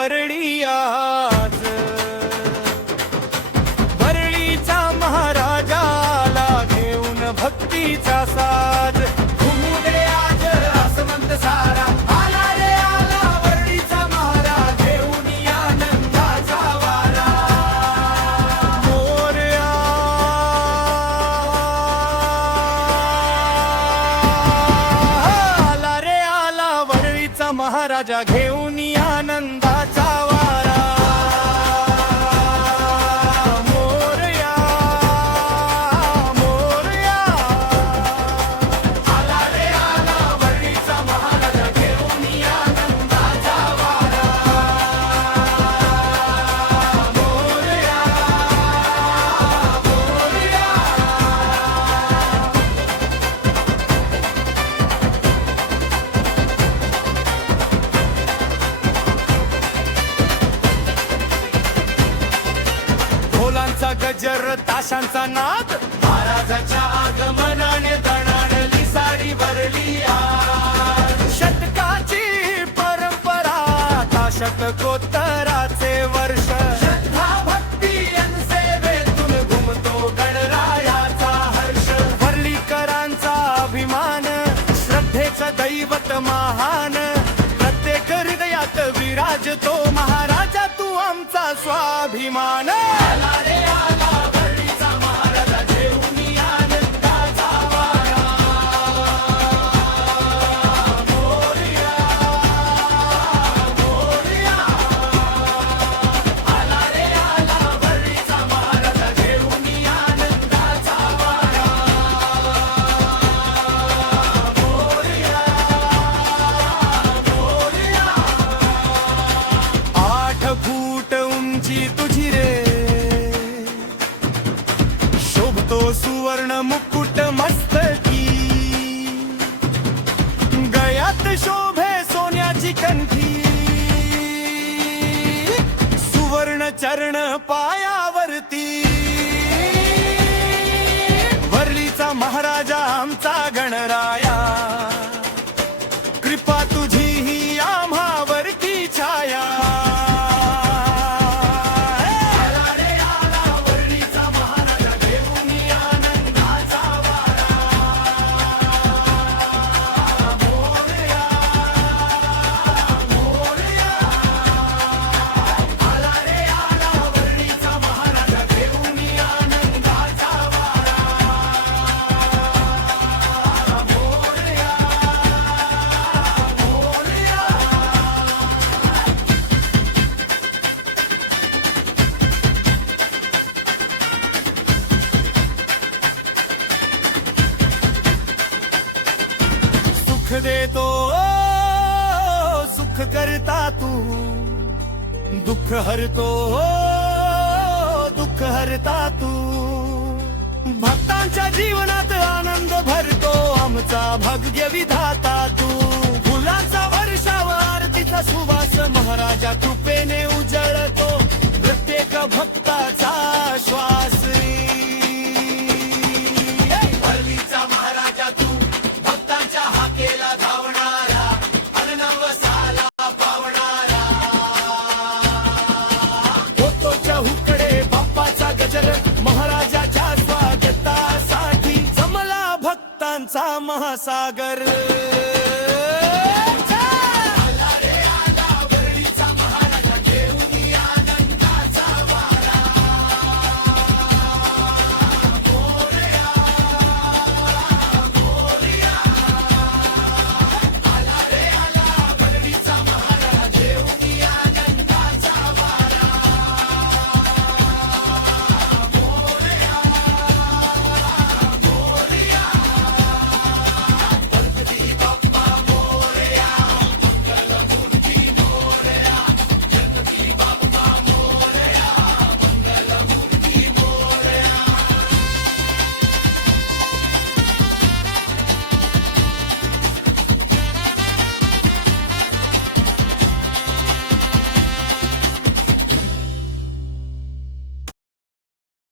वरळी आज, वरळीचा महाराजाला घेऊन भक्तीचा साज, घुमू दे आज आसमंत सारा, आला रे आला वरळीचा महाराज घेऊन आनंदाचा वारा. मोरया आला रे आला वरळीचा महाराजा घेऊन आनंदाचा वारा. मोरया मोरया आला रे आला वरळीचा महाराजा घेऊन आनंदाचा वारा. मोरया मोरया ढोलांचा गजर ताशांचा नाद, महाराजाच्या आगमनाने दणाणली सारी वरळी आज. शतकाची परंपरा आता शतकोत्तराचे वर्ष, श्रद्धा भक्ती अन सेवेतून घुमतो गणरायाचा हर्ष. वरळीकरांचा अभिमान, श्रद्धेचं दैवत महान, प्रत्येक हृदयात विराजतो महाराजा तू आमचा स्वाभिमान. आला रे आला वरळीचा महाराजा घेऊन आनंदाचा वारा. मोरया मोरया आला रे आला वरळीचा महाराजा घेऊन आनंदाचा वारा. मोरया मोरया 8 फूट उंची तुझी रे, शोभतो सुवर्ण मुकुट मस्तकी, गळ्यात शोभे सोन्याची कंठी, सुवर्ण चरण पायावरती. वरळीचा महाराजा आमचा गणराया, कृपा तुझी ही आम्हावरती छाया. आला रे आला वरळीचा महाराजा घेऊन आनंदाचा वारा. मोरया मोरया आला रे आला वरळीचा महाराजा घेऊन आनंदाचा वारा. मोरया मोरया सुख देतो सुख करता तू, दुःख हरतो दुःख हरता तू. भक्तांच्या जीवनात आनंद भरतो आमचा भाग्य विधाता तू. फुलांचा वर्षाव आरतीचा सुवास महाराजा कृपेने उजळतो प्रत्येक भक्ताचा श्वास. वरळीचा महाराजा तू भक्तांच्या हाकेला धावणारा, अननवसाला पावणारा. होतोच्या हुकडे बाप्पाचा गजर, महाराजाच्या स्वागतासाठी जमला भक्तांचा महासागर.